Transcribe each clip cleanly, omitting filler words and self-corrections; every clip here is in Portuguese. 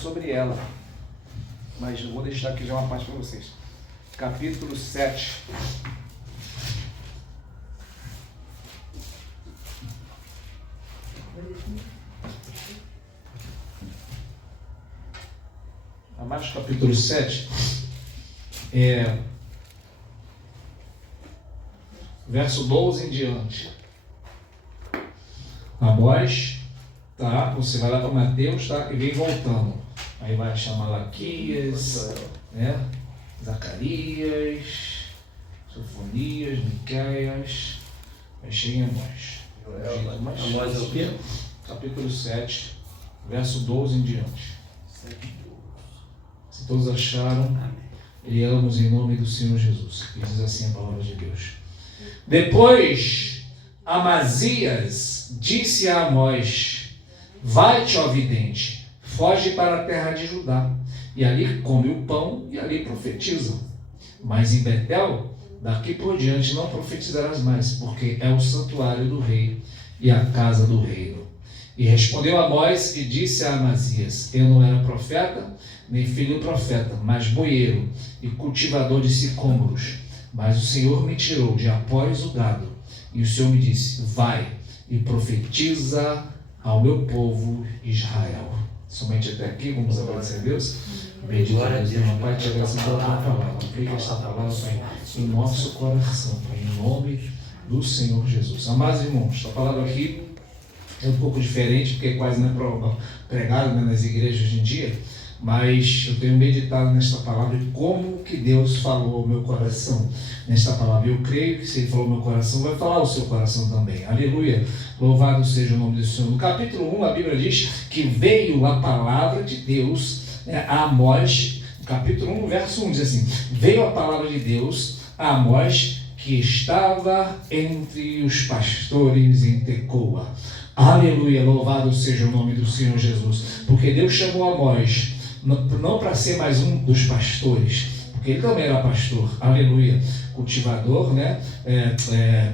sobre ela. Mas eu vou deixar aqui já uma parte para vocês. Capítulo 7. Amós, capítulo 7, verso 12 em diante. Amós, tá? Você vai lá para Mateus, tá? E vem voltando. Aí vai achar Malaquias, né? Zacarias, Sofonias, Miqueias. Aí chega em Amós. Amós é o quê? Capítulo 7, verso 12 em diante. Se todos acharam, leamos em nome do Senhor Jesus. E diz assim a palavra de Deus. Depois, Amazias disse a Amós: vai-te, ó vidente, foge para a terra de Judá, e ali come o pão, e ali profetiza. Mas em Betel, daqui por diante não profetizarás mais, porque é o santuário do rei e a casa do reino. E respondeu Amós e disse a Amazias: eu não era profeta, nem filho do profeta, mas boieiro e cultivador de sicômoros. Mas o Senhor me tirou de após o gado, e o Senhor me disse: vai e profetiza ao meu povo Israel. Somente até aqui, vamos agradecer a Deus. Bendito a Deus, meu Pai, te agradeço pela tua palavra. Aplica esta palavra, Pai, em nosso coração, Pai, em nome do Senhor Jesus. Amados irmãos, esta palavra aqui é um pouco diferente, porque quase não é pregado, né, nas igrejas hoje em dia, mas eu tenho meditado nesta palavra e como que Deus falou ao meu coração nesta palavra. Eu creio que se Ele falou ao meu coração, vai falar ao seu coração também. Aleluia! Louvado seja o nome do Senhor. No capítulo 1, a Bíblia diz que veio a palavra de Deus a Amós. No capítulo 1, verso 1, diz assim: veio a palavra de Deus a Amós, que estava entre os pastores em Tecoa. Aleluia, louvado seja o nome do Senhor Jesus, porque Deus chamou Amós não para ser mais um dos pastores, porque ele também era pastor, aleluia, cultivador, né?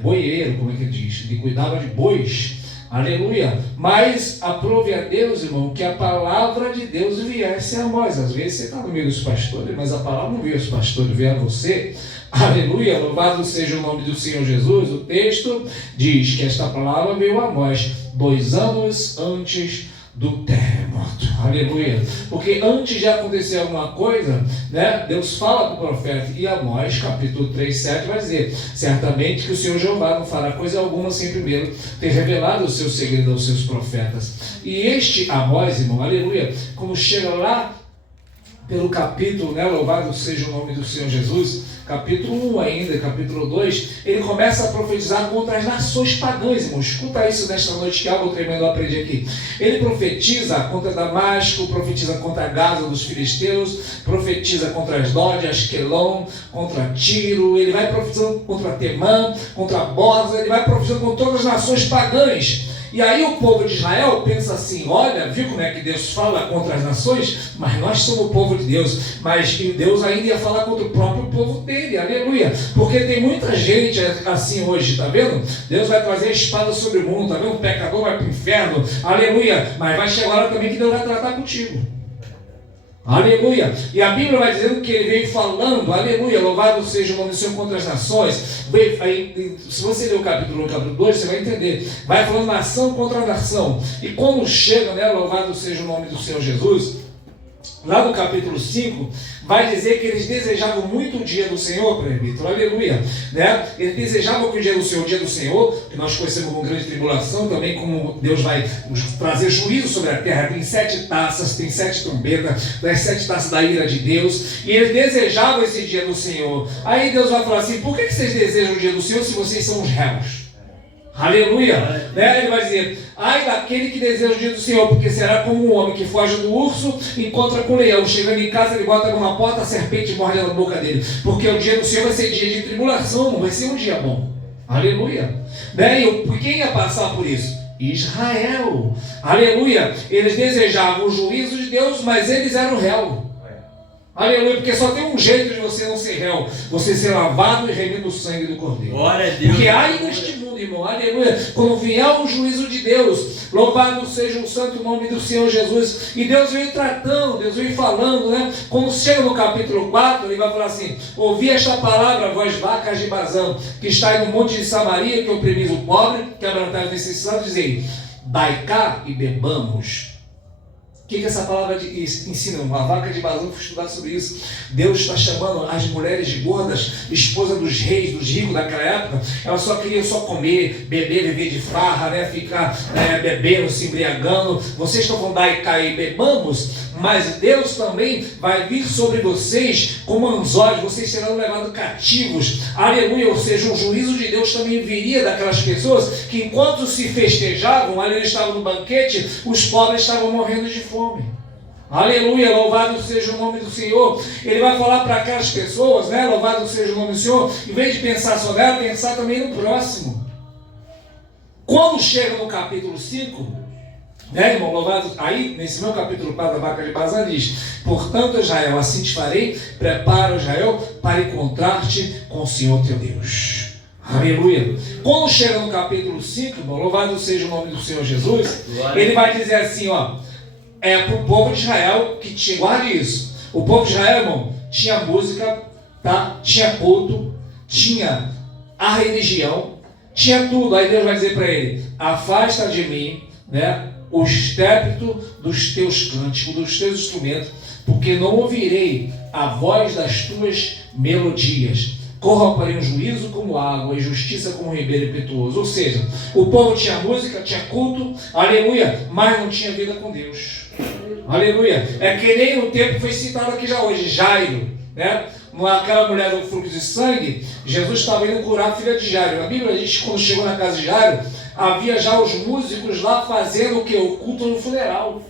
Boieiro, como é que ele diz? Ele cuidava de bois, aleluia. Mas aprove a Deus, irmão, que a palavra de Deus viesse a Amós. Às vezes você está no meio dos pastores, mas a palavra não veio aos pastores, veio a você. Aleluia, louvado seja o nome do Senhor Jesus. O texto diz que esta palavra veio a Amós 2 anos antes do terremoto. Aleluia. Porque antes de acontecer alguma coisa, né, Deus fala para o profeta, e Amós, capítulo 3, 7, vai dizer: certamente que o Senhor Jeová não fará coisa alguma sem primeiro ter revelado o seu segredo aos seus profetas. E este Amós, irmão, aleluia, quando chega lá pelo capítulo, né, louvado seja o nome do Senhor Jesus, capítulo 1 ainda, capítulo 2, ele começa a profetizar contra as nações pagãs, irmão. Escuta isso nesta noite, que algo tremendo eu aprendi aqui. Ele profetiza contra Damasco, profetiza contra Gaza dos filisteus, profetiza contra Asdod, Asquelon, contra Tiro, ele vai profetizando contra Temã, contra Boza, ele vai profetizando contra todas as nações pagãs. E aí o povo de Israel pensa assim: olha, viu como é que Deus fala contra as nações? Mas nós somos o povo de Deus. Mas Deus ainda ia falar contra o próprio povo dele, aleluia. Porque tem muita gente assim hoje, tá vendo? Deus vai trazer a espada sobre o mundo, tá vendo? O pecador vai para o inferno, aleluia. Mas vai chegar a hora também que Deus vai tratar contigo. Aleluia. E a Bíblia vai dizendo que ele veio falando, aleluia, louvado seja o nome do Senhor, contra as nações. Se você ler o capítulo 1 e o capítulo 2, você vai entender. Vai falando nação contra nação. E quando chega, né, louvado seja o nome do Senhor Jesus, lá no capítulo 5, vai dizer que eles desejavam muito o dia do Senhor, presbítero, aleluia, né? Eles desejavam que o dia do Senhor, que nós conhecemos como grande tribulação, também como Deus vai trazer juízo sobre a terra, tem 7 taças, tem 7 trombetas, das 7 taças da ira de Deus, e eles desejavam esse dia do Senhor. Aí Deus vai falar assim: por que vocês desejam o dia do Senhor se vocês são os réus? Aleluia, né? Ele vai dizer: ai daquele que deseja o dia do Senhor, porque será como um homem que foge do urso, encontra com o leão, chegando em casa ele bota a mão na porta, a serpente morde na boca dele, porque o dia do Senhor vai ser dia de tribulação, não vai ser um dia bom. Aleluia, né? E quem ia passar por isso? Israel, aleluia. Eles desejavam o juízo de Deus, mas eles eram réu. Aleluia, porque só tem um jeito de você não ser réu, você ser lavado e remido o sangue do Cordeiro. Glória a Deus. Porque há neste mundo, irmão, aleluia, quando vier o juízo de Deus, louvado seja o santo nome do Senhor Jesus. E Deus vem tratando, Deus vem falando, né? Quando chega no capítulo 4, ele vai falar assim: ouvi esta palavra, vós vacas de Bazã, que está no monte de Samaria, que oprimis o pobre, que abrantai os necessitados, dizei, dai cá e bebamos. O que essa palavra ensina? Uma vaca de Bazã, fui estudar sobre isso. Deus está chamando as mulheres gordas, esposa dos reis, dos ricos daquela época. Elas só queriam comer, beber, viver de farra, né? Ficar bebendo, se embriagando. Vocês estão falando, dai cá e bebamos, mas Deus também vai vir sobre vocês como anzóis, vocês serão levados cativos. Aleluia, ou seja, o juízo de Deus também viria daquelas pessoas que enquanto se festejavam, ali eles estavam no banquete, os pobres estavam morrendo de fome. Aleluia, louvado seja o nome do Senhor. Ele vai falar para aquelas pessoas, né? Louvado seja o nome do Senhor. Em vez de pensar só nela, pensar também no próximo. Quando chega no capítulo 5, né, irmão, louvado, aí nesse meu capítulo 4 da vaca de Bazã diz: portanto, Israel, assim te farei, prepara, Israel, para encontrar-te com o Senhor teu Deus. Aleluia. Quando chega no capítulo 5, irmão, louvado seja o nome do Senhor Jesus, ele vai dizer assim, ó, para o povo de Israel que tinha, guarde isso, o povo de Israel, irmão, tinha música, tá? Tinha culto, tinha a religião, tinha tudo. Aí Deus vai dizer para ele: afasta de mim, né, o estrépito dos teus cânticos, dos teus instrumentos, porque não ouvirei a voz das tuas melodias. Corra, porém, o juízo como água e justiça como um ribeiro impetuoso. Ou seja, o povo tinha música, tinha culto, aleluia, mas não tinha vida com Deus. Aleluia. É que nem o tempo foi citado aqui já hoje, Jairo, né? Aquela mulher do fluxo de sangue, Jesus estava indo curar a filha de Jairo. A Bíblia diz que quando chegou na casa de Jairo, havia já os músicos lá fazendo o que? O culto no funeral.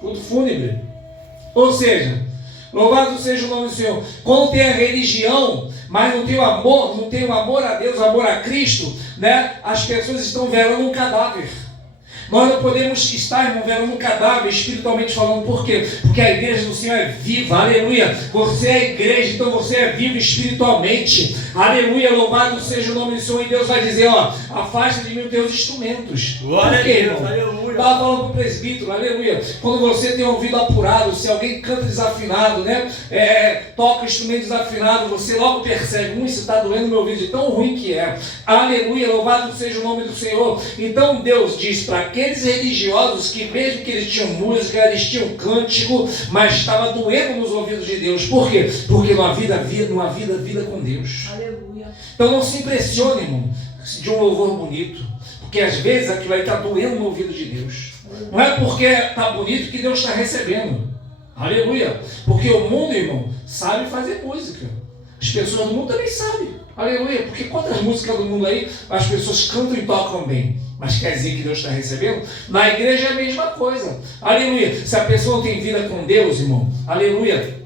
Culto fúnebre. Ou seja, louvado seja o nome do Senhor. Quando tem a religião, mas não tem o amor, não tem o amor a Deus, o amor a Cristo, né? As pessoas estão velando um cadáver. Nós não podemos estar, irmão, vendo um cadáver, espiritualmente falando. Por quê? Porque a igreja do Senhor é viva, aleluia. Você é a igreja, então você é vivo espiritualmente, aleluia. Louvado seja o nome do Senhor. E Deus vai dizer, ó, afasta de mim os teus instrumentos. Glória por quê, a Deus, irmão? aleluia. Estava falando para o presbítero, aleluia. Quando você tem ouvido apurado, se alguém canta desafinado, né? Toca instrumento desafinado, você logo percebe, isso está doendo meu ouvido, de tão ruim que é. Aleluia, louvado seja o nome do Senhor. Então Deus diz para aqueles religiosos que mesmo que eles tinham música, eles tinham cântico, mas estava doendo nos ouvidos de Deus. Por quê? Porque não havia vida com Deus. Aleluia. Então não se impressione, irmão, de um louvor bonito, porque às vezes aquilo vai estar doendo no ouvido de Deus. Não é porque está bonito que Deus está recebendo. Aleluia. Porque o mundo, irmão, sabe fazer música. As pessoas do mundo também sabem. Aleluia. Porque quantas músicas do mundo aí as pessoas cantam e tocam bem, mas quer dizer que Deus está recebendo? Na igreja é a mesma coisa. Aleluia. Se a pessoa não tem vida com Deus, irmão, aleluia,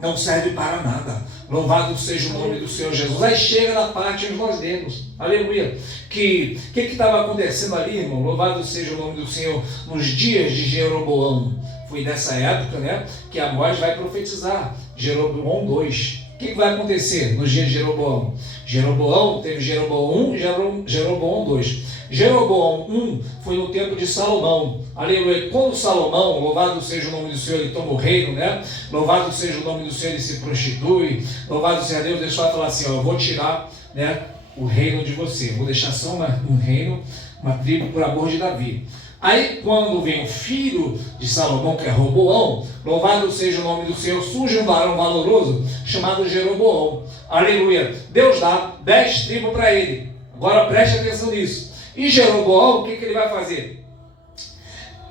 não serve para nada. Louvado seja o nome do Senhor Jesus. Aí chega na parte onde nós lemos, aleluia, que estava acontecendo ali, irmão? Louvado seja o nome do Senhor. Nos dias de Jeroboão, foi nessa época, né, que Amós vai profetizar. Jeroboão 2. O que vai acontecer nos dias de Jeroboão? Jeroboão, teve Jeroboão 1 e Jeroboão 2. Jeroboão 1 foi no tempo de Salomão. Aleluia. Quando Salomão, louvado seja o nome do Senhor, ele toma o reino, né? Louvado seja o nome do Senhor, ele se prostitui. Louvado seja Deus, deixa eu falar assim, ó, eu vou tirar, né, o reino de você. Vou deixar só um reino, uma tribo por amor de Davi. Aí quando vem o filho de Salomão, que é Roboão, louvado seja o nome do Senhor, surge um varão valoroso chamado Jeroboão. Aleluia. Deus dá 10 tribos para ele. Agora preste atenção nisso. E Jeroboão, o que ele vai fazer?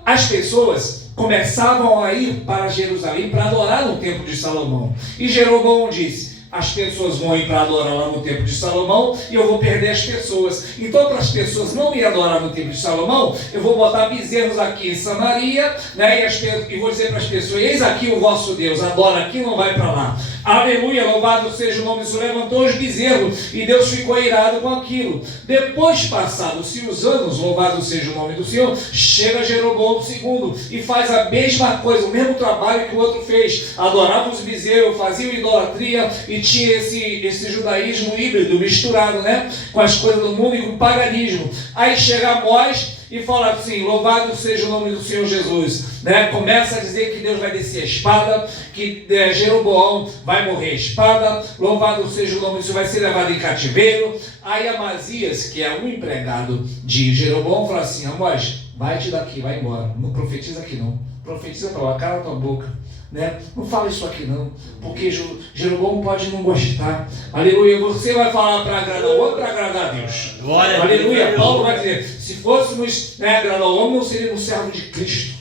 As pessoas começavam a ir para Jerusalém para adorar no templo de Salomão. E Jeroboão disse, as pessoas vão ir para adorar lá no templo de Salomão e eu vou perder as pessoas. Então, para as pessoas não irem adorar no templo de Salomão, eu vou botar bezerros aqui em Samaria, né? E vou dizer para as pessoas: eis aqui o vosso Deus, adora aqui, não vai para lá. Aleluia, louvado seja o nome do Senhor. Levantou os bezerros e Deus ficou irado com aquilo. Depois, passados-se os anos, louvado seja o nome do Senhor, chega Jeroboão II e faz a mesma coisa, o mesmo trabalho que o outro fez. Adorava os bezerros, fazia idolatria e tinha esse judaísmo híbrido, misturado, né, com as coisas do mundo e com o paganismo. Aí chega Amós e fala assim: louvado seja o nome do Senhor Jesus, né? Começa a dizer que Deus vai descer a espada, que Jeroboão vai morrer a espada, louvado seja o nome do Senhor, vai ser levado em cativeiro. Aí Amazias, que é um empregado de Jeroboão, fala assim: Amós, vai-te daqui, vai embora, não profetiza aqui não, profetiza para lá, cala a tua boca, né? Não fala isso aqui não, porque Jeroboão pode não gostar. Aleluia. Você vai falar para agradar o homem, para agradar a Deus. Glória. Aleluia. Paulo vai dizer: se fôssemos, né, agradar o homem, não seríamos servos de Cristo.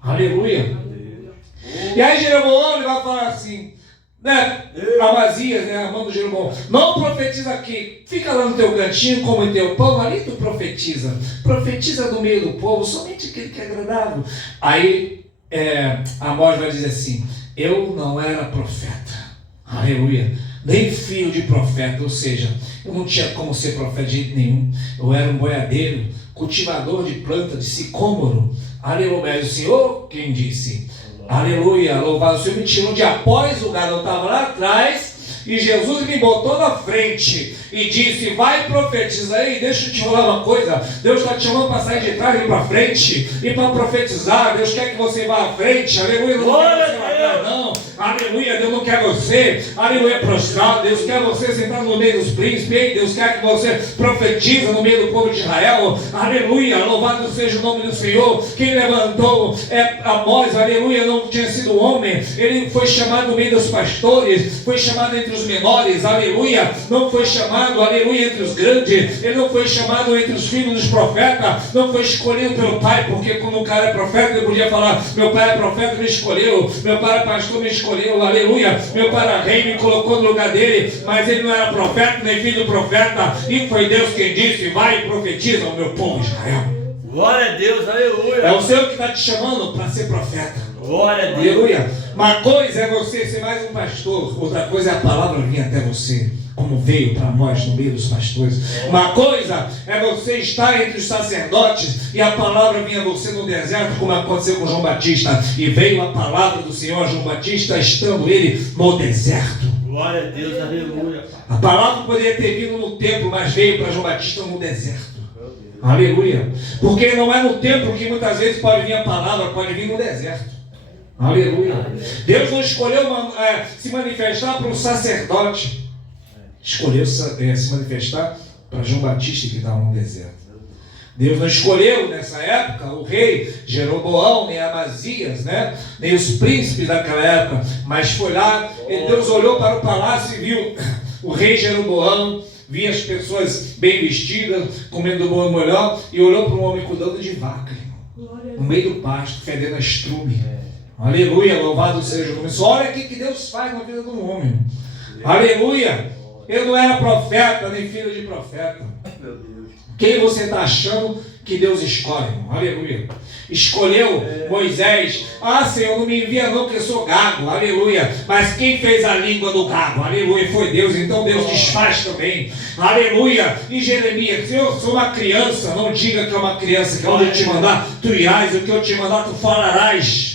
Aleluia. E aí Jeroboão vai falar assim, né, Amazias, né, amando Jeroboão: não profetiza aqui, fica lá no teu cantinho, come teu pão, ali tu profetiza no meio do povo, somente aquele que é agradável. Aí Amós vai dizer assim: eu não era profeta, aleluia, nem filho de profeta, ou seja, eu não tinha como ser profeta de jeito nenhum. Eu era um boiadeiro, cultivador de planta de sicômoro. Aleluia. O Senhor quem disse? Aleluia, louvado o Senhor. Me tirou de após o gado, eu estava lá atrás, e Jesus me botou na frente e disse: vai profetizar. Aí, deixa eu te falar uma coisa: Deus está te chamando para sair de trás e ir para frente, e para profetizar. Deus quer que você vá à frente. Aleluia. Não quer você lá, não. Aleluia. Deus não quer você, aleluia, prostrado. Deus quer você sentado no meio dos príncipes. Deus quer que você profetiza no meio do povo de Israel. Aleluia. Louvado seja o nome do Senhor. Quem levantou Amós, aleluia, não tinha sido homem. Ele foi chamado no meio dos pastores, foi chamado entre os menores, aleluia. Não foi chamado, aleluia, entre os grandes. Ele não foi chamado entre os filhos dos profetas. Não foi escolhido pelo pai, porque quando o cara é profeta, ele podia falar: meu pai é profeta, me escolheu. Meu pai é pastor, me escolheu, aleluia. Meu pai era rei, me colocou no lugar dele. Mas ele não era profeta, nem filho do profeta. E foi Deus quem disse: vai e profetiza ao meu povo Israel. Glória a Deus, aleluia. É o Senhor que está te chamando para ser profeta. Glória a Deus. Aleluia. Uma coisa é você ser mais um pastor, outra coisa é a palavra vir até você, como veio para nós no meio dos pastores. Uma coisa é você estar entre os sacerdotes e a palavra vinha a você no deserto, como aconteceu com João Batista. E veio a palavra do Senhor a João Batista, estando ele no deserto. Glória a Deus, aleluia. A palavra poderia ter vindo no templo, mas veio para João Batista no deserto. Aleluia. Porque não é no templo que muitas vezes pode vir a palavra, pode vir no deserto. Aleluia. Deus não escolheu se manifestar para um sacerdote. Escolheu se manifestar para João Batista, que estava no deserto. Deus não escolheu nessa época o rei Jeroboão, nem Amazias, né? Nem os príncipes daquela época. Mas foi lá, e Deus olhou para o palácio e viu o rei Jeroboão, via as pessoas bem vestidas, comendo bom e melhor, e olhou para um homem cuidando de vaca, no meio do pasto, fedendo a estrume. Aleluia, louvado seja o nome. Olha o que Deus faz na vida do homem. Aleluia. Eu não era profeta, nem filho de profeta. Quem você está achando que Deus escolhe? Aleluia. Escolheu Moisés. Ah, Senhor, não me envia não, que eu sou gago. Aleluia. Mas quem fez a língua do gago? Aleluia, foi Deus. Então Deus desfaz também. Aleluia. E Jeremias: Senhor, eu sou uma criança. Não diga que é uma criança, que onde eu te mandar, tu irás. O que eu te mandar, tu falarás.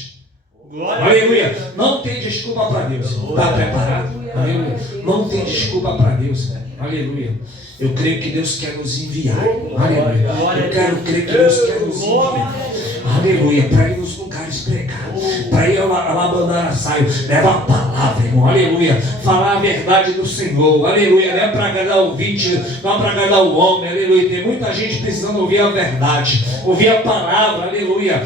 Glória. Aleluia. Não tem desculpa para Deus. Está preparado? Aleluia. Não tem desculpa para Deus. Aleluia. Eu creio que Deus quer nos enviar. Aleluia. Eu quero crer que Deus quer nos enviar. Aleluia. Para ir nos lugares pregar. Para ir abandonar a saio. Leva a palavra, irmão. Aleluia. Falar a verdade do Senhor. Aleluia. Não é para agradar o ouvinte, não é para agradar o homem. Aleluia. Tem muita gente precisando ouvir a verdade. Ouvir a palavra. Aleluia.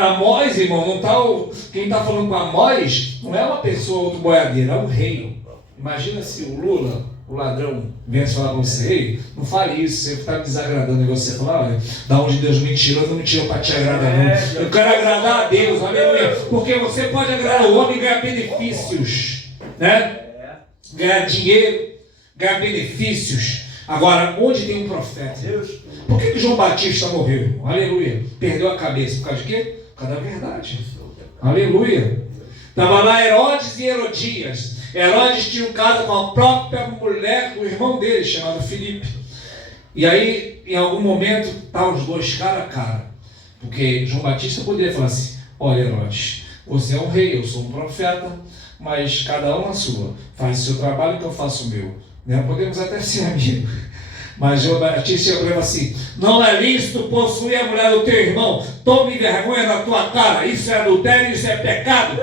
Amós, irmão, não está quem está falando com Amós não é uma pessoa, outro boiadeiro, é um rei. Imagina se o Lula, o ladrão, viesse falar com você: ei, não fale isso, você está me desagradando. E você fala: olha, da onde Deus me tirou, não me tirou para te agradar não. Eu quero agradar a Deus, aleluia. Porque você pode agradar o homem e ganhar benefícios, né? ganhar dinheiro, ganhar benefícios. Agora, onde tem um profeta? Por que João Batista morreu? Aleluia. Perdeu a cabeça. Por causa de quê? Por causa da verdade. Aleluia. Estava lá Herodes e Herodias. Herodes tinha um caso com a própria mulher do irmão dele, chamado Filipe. E aí, em algum momento, estavam os dois cara a cara. Porque João Batista poderia falar assim: olha, Herodes, você é um rei, eu sou um profeta, mas cada um a sua. Faz o seu trabalho que eu faço o meu. Né? Podemos até ser amigos. Mas João Batista falava assim: não é lícito possuir a mulher do teu irmão. Tome vergonha na tua cara. Isso é adultério, isso é pecado.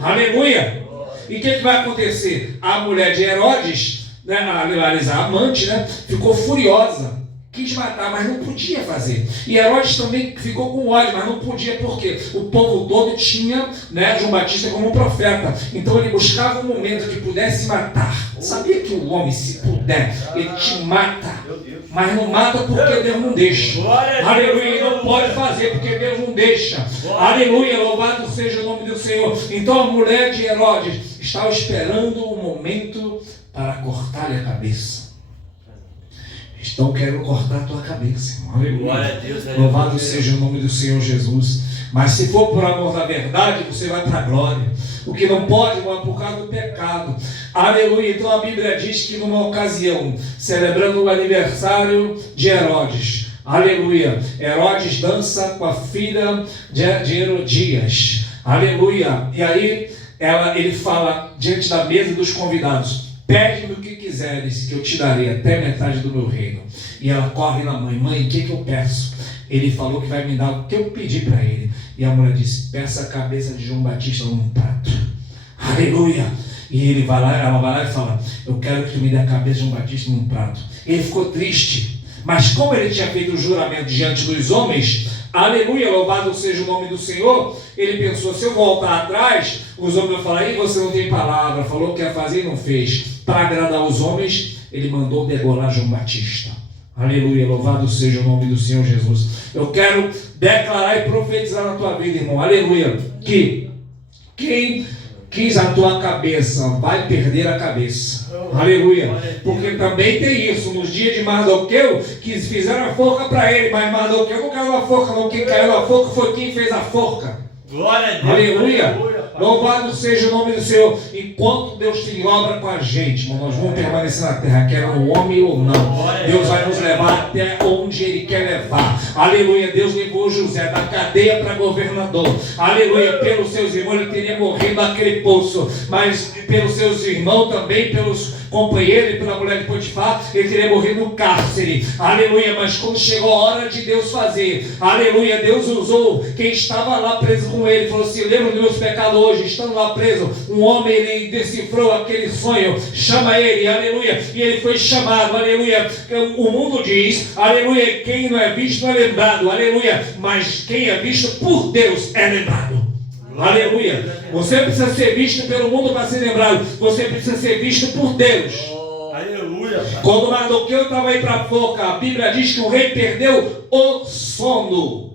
Aleluia. E o que vai acontecer? A mulher de Herodes, né, a amante, né, ficou furiosa. Quis matar, mas não podia fazer. E Herodes também ficou com ódio, mas não podia, porque o povo todo tinha, né, João Batista como um profeta. Então ele buscava um momento que pudesse matar. Sabia que o homem, se puder, ele te mata. Mas não mata porque Deus não deixa. Aleluia, ele não pode fazer porque Deus não deixa. Aleluia, louvado seja o nome do Senhor. Então a mulher de Herodes estava esperando o momento para cortar-lhe a cabeça. Estão querendo cortar a tua cabeça, irmão. Aleluia. Louvado seja o nome do Senhor Jesus. Mas se for por amor da verdade, você vai para a glória. O que não pode, irmão, é por causa do pecado. Aleluia. Então a Bíblia diz que numa ocasião, celebrando o aniversário de Herodes, aleluia, Herodes dança com a filha de Herodias. Aleluia. E aí ele fala diante da mesa dos convidados: pede-me o que quiseres, que eu te darei até metade do meu reino. E ela corre na mãe: mãe, o que eu peço? Ele falou que vai me dar o que eu pedi para ele. E a mulher disse: peça a cabeça de João Batista num prato. Aleluia. E ela vai lá e fala: eu quero que tu me dê a cabeça de João Batista num prato. Ele ficou triste, mas como ele tinha feito o juramento diante dos homens, aleluia, louvado seja o nome do Senhor, ele pensou: se eu voltar atrás, os homens vão falar: e você não tem palavra, falou que ia fazer e não fez. Para agradar os homens, ele mandou degolar João Batista. Aleluia, louvado seja o nome do Senhor Jesus. Eu quero declarar e profetizar na tua vida, irmão, aleluia, que quem quis a tua cabeça vai perder a cabeça. Aleluia. Porque também tem isso. Nos dias de Mardoqueu, que fizeram a forca para ele, mas Mardoqueu não caiu na forca, não. Quem caiu na forca foi quem fez a forca. Glória a Deus. Aleluia. Aleluia. Louvado seja o nome do Senhor. Enquanto Deus tem obra com a gente, irmão, nós vamos permanecer na terra, quer no homem ou não. Deus vai nos levar até onde Ele quer levar. Aleluia. Deus levou José da cadeia para governador. Aleluia. Pelos seus irmãos ele teria morrido naquele poço, mas pelos seus irmãos também, pelos companheiros e pela mulher de Potifar, ele teria morrido no cárcere. Aleluia. Mas quando chegou a hora de Deus fazer, aleluia, Deus usou quem estava lá preso com ele. Falou assim: lembra dos meus pecados hoje, estando lá preso. Um homem, ele decifrou aquele sonho, chama ele, aleluia, e ele foi chamado, aleluia. O mundo diz, aleluia, quem não é visto não é lembrado, aleluia, mas quem é visto por Deus é lembrado. Aleluia. Você precisa ser visto pelo mundo para ser lembrado. Você precisa ser visto por Deus. Aleluia. Quando Mardoqueu estava aí para a forca, a Bíblia diz que o rei perdeu o sono.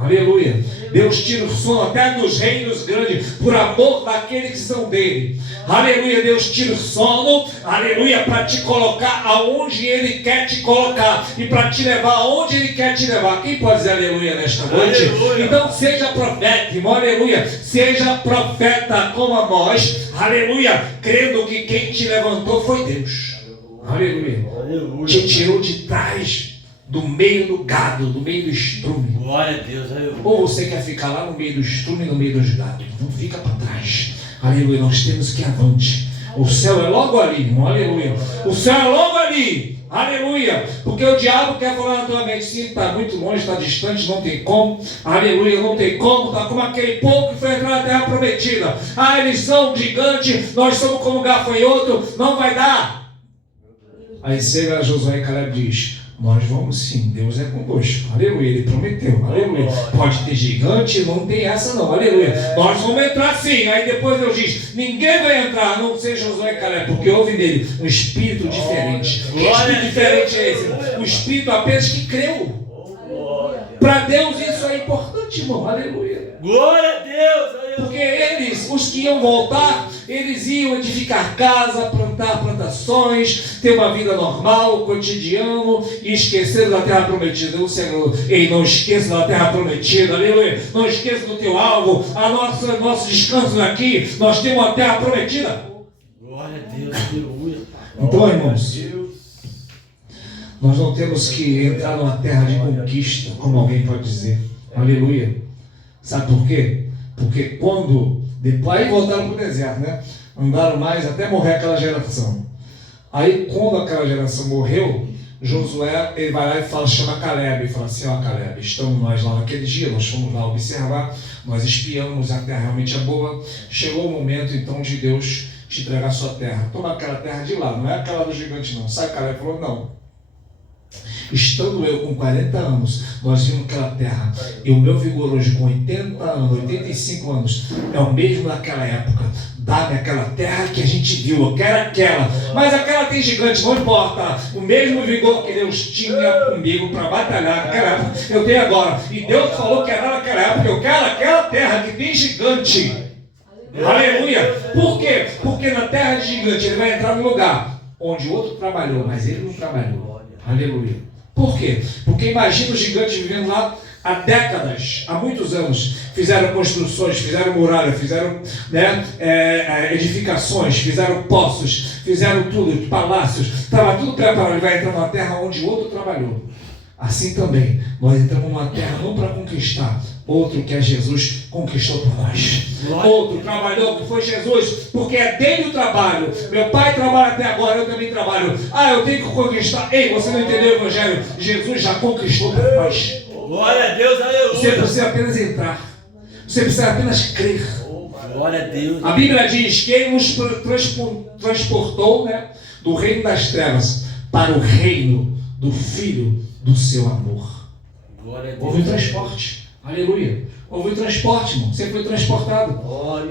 Aleluia. Deus tira o sono até dos reinos grandes por amor daqueles que são dele. Aleluia. Deus tira o sono, aleluia, para te colocar aonde Ele quer te colocar e para te levar aonde Ele quer te levar. Quem pode dizer aleluia nesta noite? Aleluia. Então seja profeta, irmão, aleluia. Seja profeta como a nós, aleluia, crendo que quem te levantou foi Deus. Aleluia. Aleluia. Te tirou de trás, do meio do gado, do meio do estrume. Glória a Deus, aleluia. Ou você quer ficar lá no meio do estrume, no meio dos gados? Não fica para trás. Aleluia, nós temos que ir avante. O céu é logo ali, irmão, aleluia. O céu é logo ali, aleluia. Porque o diabo quer falar na tua mente: sim, está muito longe, está distante, não tem como. Aleluia, não tem como. Está como aquele povo que foi entrar na terra prometida. Ah, eles são gigantes, nós somos como gafanhoto, não vai dar. Aí chega Josué e Caleb diz: nós vamos sim, Deus é conosco, aleluia, Ele prometeu, aleluia. Pode ter gigante, não tem essa não, aleluia. Nós vamos entrar sim. Aí depois Deus diz: ninguém vai entrar, a não ser Josué e Caleb, porque houve nele um espírito diferente. Que espírito diferente é esse? O espírito apenas que creu. Para Deus isso é importante, irmão, aleluia. Glória a Deus, aleluia. Porque eles, os que iam voltar, Eles iam edificar casa, plantar plantações, ter uma vida normal, cotidiano, e esqueceram da terra prometida. O Senhor, ei, não esqueça da terra prometida, aleluia. Não esqueça do teu alvo. Nosso descanso aqui, nós temos uma terra prometida. Glória a Deus, aleluia. Então, irmãos, nós não temos que entrar numa terra de conquista, como alguém pode dizer. Aleluia. Sabe por quê? Porque quando, depois aí voltaram para o deserto, né? Andaram mais até morrer aquela geração. Aí quando aquela geração morreu, Josué, ele vai lá e fala, chama Caleb, e fala assim, ó Caleb, estamos nós lá naquele dia, nós fomos lá observar, nós espiamos, a terra realmente é boa, chegou o momento então de Deus te entregar a sua terra. Toma aquela terra de lá, não é aquela do gigante não. Sai Caleb falou, não. Estando eu com 40 anos, nós vimos aquela terra, e o meu vigor hoje com 80 anos, 85 anos, é o mesmo daquela época. Dá-me aquela terra que a gente viu, eu quero aquela, mas aquela tem gigante, não importa. O mesmo vigor que Deus tinha comigo para batalhar naquela época, eu tenho agora. E Deus falou que era naquela época, eu quero aquela terra que tem gigante. Aleluia! Por quê? Porque na terra de gigante ele vai entrar no lugar onde o outro trabalhou, mas ele não trabalhou. Aleluia! Por quê? Porque imagina os gigantes vivendo lá há décadas, há muitos anos, fizeram construções, fizeram muralha, fizeram edificações, fizeram poços, fizeram tudo, palácios, estava tudo preparado. Ele vai entrar numa terra onde o outro trabalhou. Assim também, nós entramos numa terra não para conquistar, outro que é Jesus conquistou por nós. Outro trabalhou que foi Jesus, porque é dele o trabalho. Meu pai trabalha até agora, eu também trabalho. Eu tenho que conquistar. Ei, você não entendeu o evangelho? Jesus já conquistou por nós. Glória a Deus, aleluia. Você precisa apenas entrar. Você precisa apenas crer. Glória a Deus. A Bíblia diz que ele nos transportou, né, do reino das trevas para o reino do Filho do seu amor. Glória a Deus. Houve o transporte. Aleluia. Houve o transporte, irmão. Você foi transportado.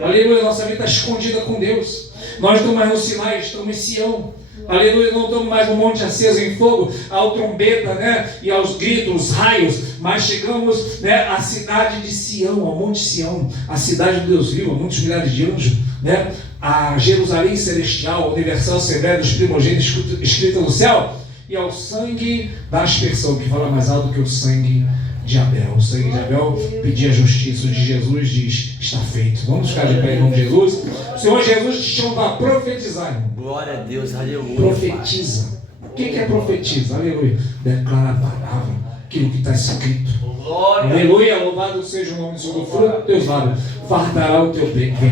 Aleluia. Nossa vida está escondida com Deus. Nós estamos mais no Sinai, estamos em Sião. Aleluia. Não estamos mais no monte aceso em fogo, ao trombeta, né? E aos gritos, os raios. Mas chegamos, né, à cidade de Sião, ao monte Sião, a cidade do Deus vivo, a muitos milhares de anjos, né? A Jerusalém celestial, a universal assembleia dos primogênitos escrita no céu. E ao sangue da aspersão, que fala mais alto que o sangue de Abel. O sangue de Abel pedia a justiça. O de Jesus diz, está feito. Vamos ficar de pé em nome de Jesus. O Senhor Jesus te chama para profetizar, irmão. Glória a Deus, aleluia. Profetiza. O que é profetiza? Aleluia. Declara a palavra, aquilo que está escrito. Aleluia. Louvado seja o nome do Senhor. Do fruto dos teus lábios fartará o teu ventre.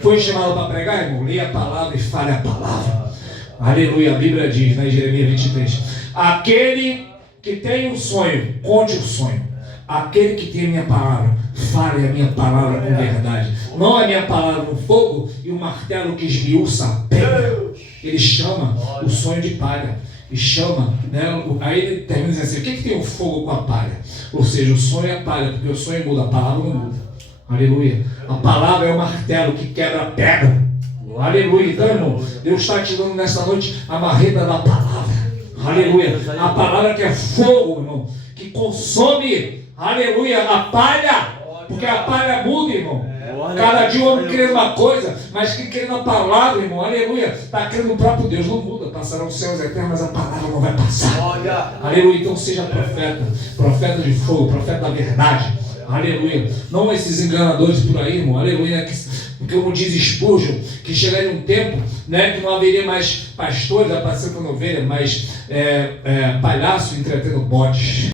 Foi chamado para pregar, irmão? Leia a palavra e fale a palavra. Aleluia, a Bíblia diz, na Jeremias 23, aquele que tem um sonho, conte o sonho. Aquele que tem a minha palavra, fale a minha palavra com verdade. Não a minha palavra no fogo e o martelo que esmiuça a pedra. Ele chama o sonho de palha. E chama, né? Aí ele termina dizendo assim, o que tem o fogo com a palha? Ou seja, o sonho é a palha, porque o sonho muda, a palavra não muda. Aleluia. A palavra é o martelo que quebra a pedra. Aleluia. Então, irmão, Deus está te dando nessa noite a marreta da palavra. Aleluia. A palavra que é fogo, irmão, que consome, aleluia, a palha. Porque a palha muda, irmão. Cada dia o homem crê uma coisa, mas que crê na palavra, irmão, aleluia, está crendo no próprio Deus. Não muda, passarão os céus eternos, mas a palavra não vai passar. Aleluia. Então seja profeta, profeta de fogo, profeta da verdade. Aleluia. Não esses enganadores por aí, irmão. Aleluia. Porque como diz Spurgeon, que chegaria um tempo, né, que não haveria mais pastores aparecendo com ovelha, mas palhaço entretendo bodes.